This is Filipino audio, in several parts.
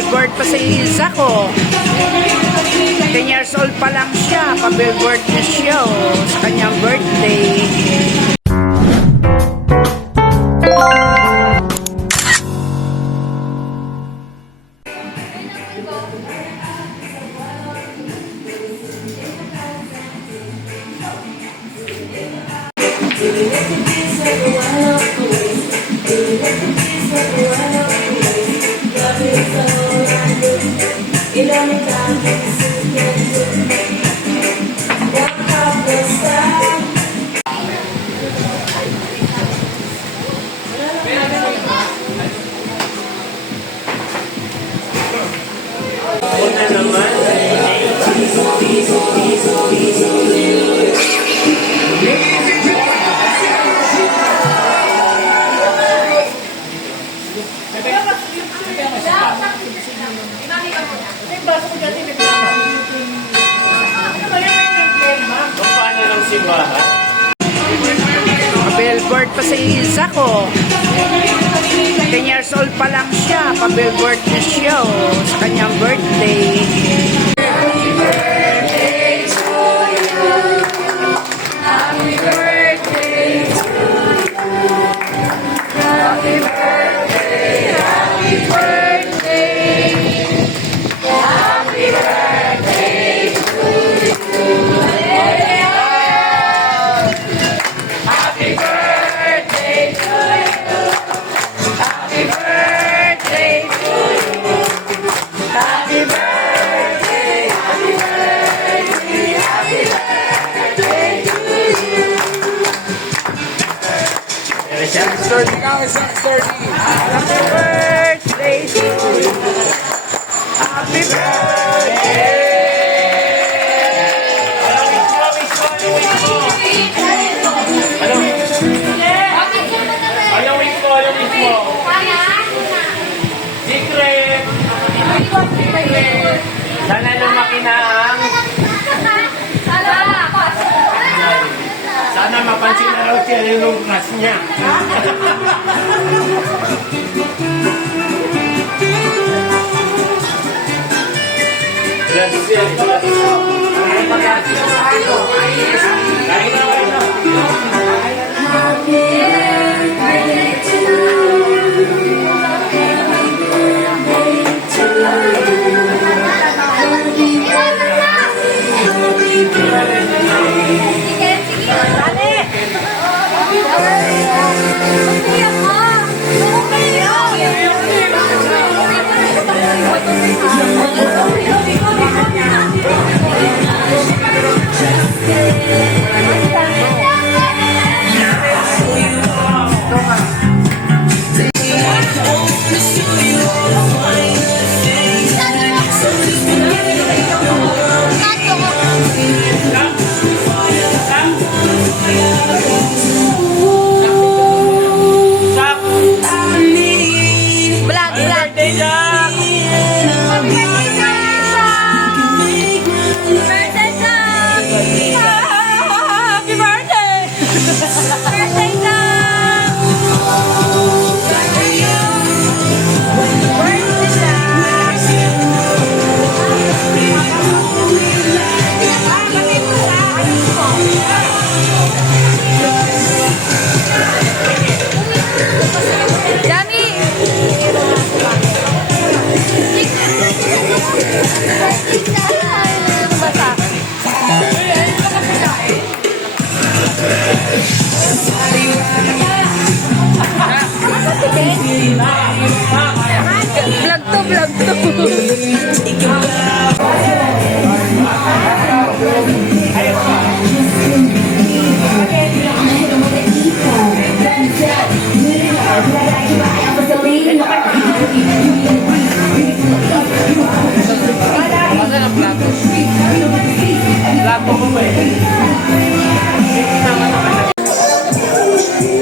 Pa-billboard pa si Zako. 10 years old pa lang siya. Pa-billboard na siya sa kanyang birthday. Pa-billboard pa si Zako. 10 years old pa lang siya. Pa-billboard na siya sa kanyang birthday. Happy birthday to you. Happy birthday to you. Happy birthday, happy birthday. Happy birthday to you. Happy birthday to you. Happy birthday to you. Happy birthday, happy birthday, happy birthday to you. Happy birthday to you. Happy birthday. Secret! Sana lumaki na ang... Sana mapansin na raw siya yung crush niya. Vlog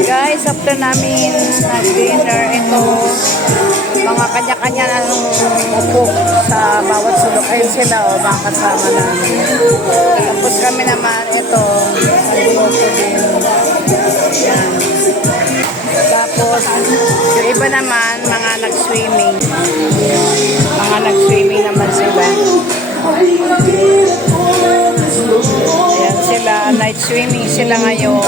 Guys, after namin nag-dinner, ito mga kanya-kanya na upo sa bawat sulok. Ayun sila, mga kasama namin. Tapos kami naman, ito, nag-upo din. Yan. Tapos, yung iba naman, mga nag-swimming. Mga nag-swimming naman sila. Ayan sila, night swimming sila ngayon.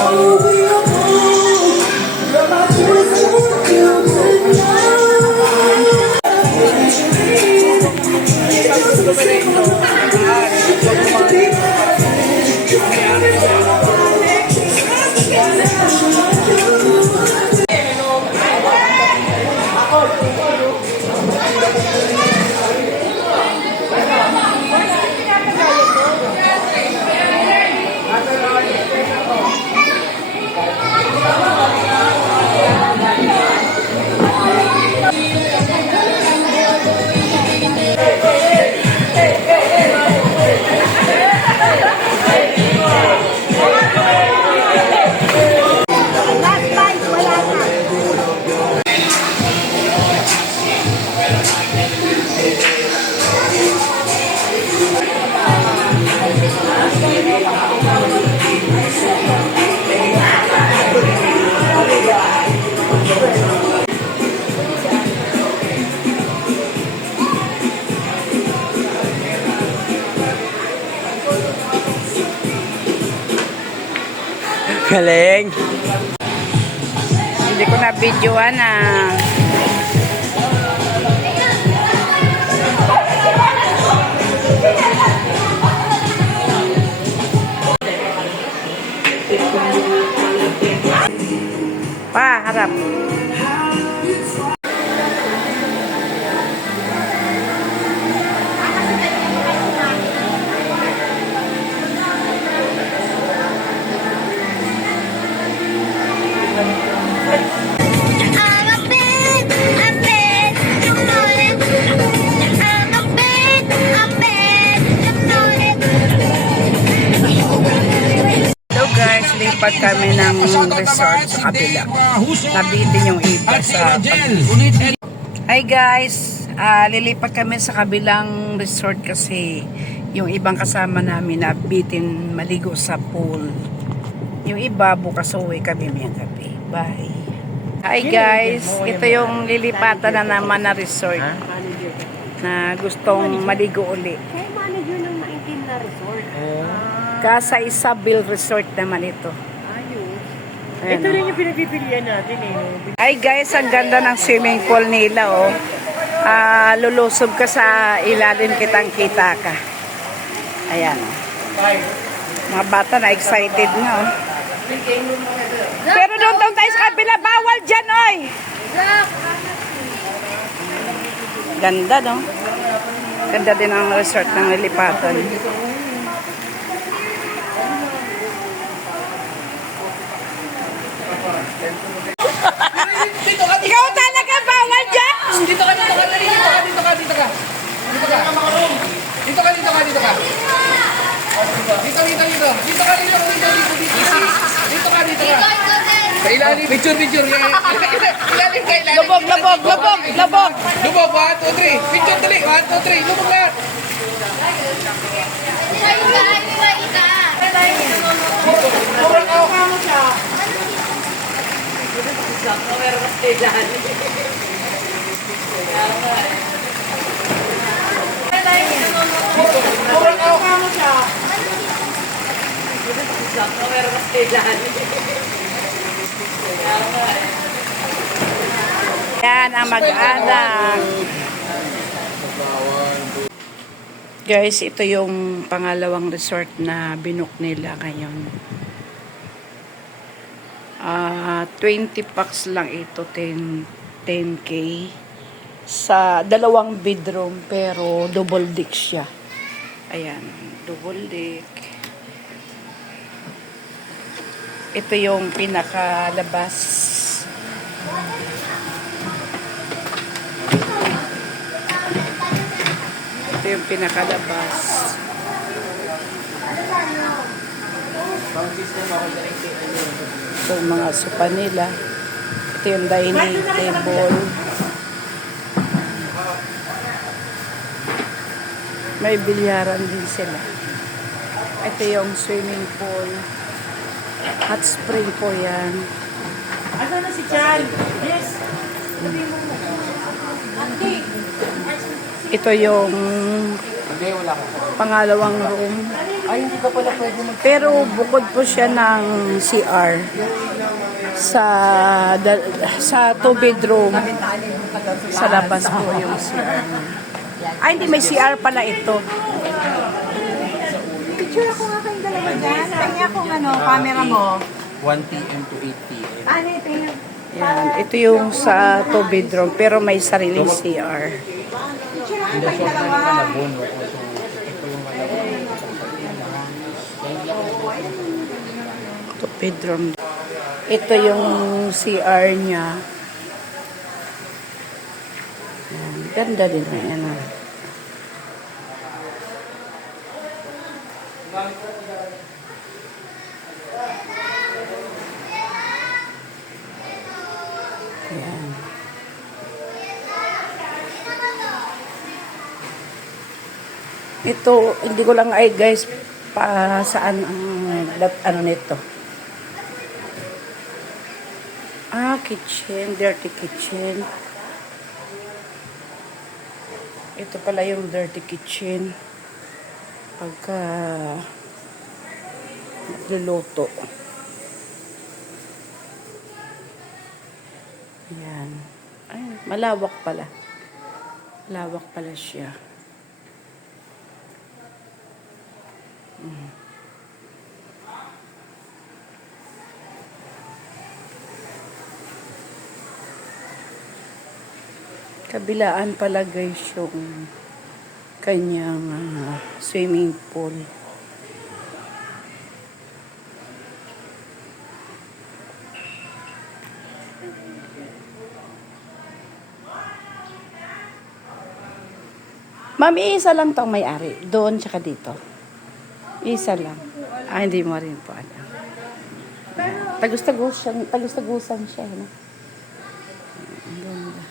Galing. Hindi ko na videoan na. Pa, harap. Lipat kami ng resort sa kabila. Nabitin yung iba sa Hi guys, lilipat kami sa kabilang resort kasi yung ibang kasama namin nabitin maligo sa pool. Yung iba bukas uwi kami may gabi. Bye. Hi guys, ito yung lilipatan na naman na resort na gustong maligo uli. Kaya manager ng 19 na resort. Casa Isabel Resort naman ito. Ayos. Ayan, Ito oh. rin yung pinagpipilian natin eh. No? Hi guys, ang ganda ng swimming pool nila oh. Lulusob ka sa ilalim kitang kita ka. Ayan oh. Mga bata na excited na oh. Pero doon daw tayo sa kabila, bawal dyan oy. Ganda no. Ganda din ang resort ng lilipatan. Ikaw talaga bawal dyan! Dito ka. Dito ka. Dito ka. Dito ka. Dito ka. Dito ka. Sa ilalim. Picture. Ilalim ka. Lubog! Lubog. 1, 2, 3. Picture dali. 1, 2, 3. Lubog lahat. Murang ako. Murang ako. Yan ang mag-anak. Guys, ito yung pangalawang resort na binook nila ngayon. 20 packs lang ito, 10K. Sa dalawang bedroom, pero double deck siya. Ayan, double deck. Ito yung pinakalabas. Ito yung pinakalabas. Ito yung mga sopa nila. Ito yung dining table. May bilyaran din sila. Ito yung swimming pool. Hot spring po yan. Asa na si Chan? Yes. Sabi mo mo. Ito yung pangalawang room. Ay, hindi ka pala pwede mag... Pero bukod po siya ng CR sa 2 bedroom. Sa labas po yung CR. Ay, hindi, may CR pala ito. Picture ako nga kayong dalawa dyan. Kanya akong camera mo. 1 p.m. to 8 p.m. Ano ito yung... Yan. Ito yung sa 2 bedroom, pero may sariling CR. Picture ako kayong dalawa. Bedroom. Ito yung CR niya. Yan. Ganda din na yan. Yan. Ito, hindi ko lang ay guys pa saan ang ano nito. Kitchen, dirty kitchen. Ito pala yung dirty kitchen. Pagka nagluluto. Yan. Ay, malawak pala. Malawak pala siya. Kabilaan pala guys yung kanyang swimming pool. Mami, isa lang tong may-ari. Doon tsaka dito. Isa lang. Hindi mo rin po alam. Tagus-tagusan siya. No? Ang ganda.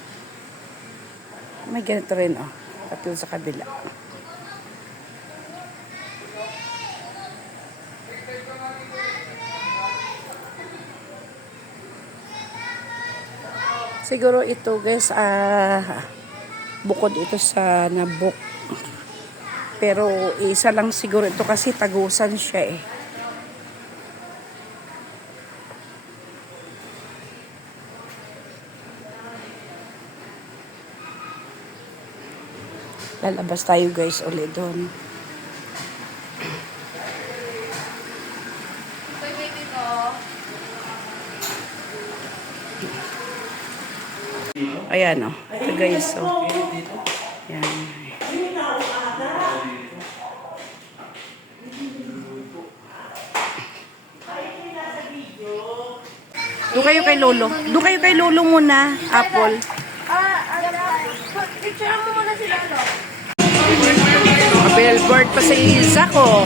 May ganito rin, oh. Katulad sa kabila. Siguro ito, guys, bukod ito sa nabook. Pero isa lang siguro ito kasi tagusan siya eh. Lalabas tayo guys ulit doon. Ayan o. Ito guys o. Ayan. Doon kayo kay Lolo. Doon kayo kay Lolo muna. Apple. Picture mo muna si Lolo. Pa-billboard pa si Zako.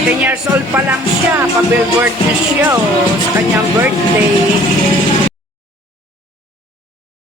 10 years old pa lang siya. Pa-billboard na siya sa kanyang birthday.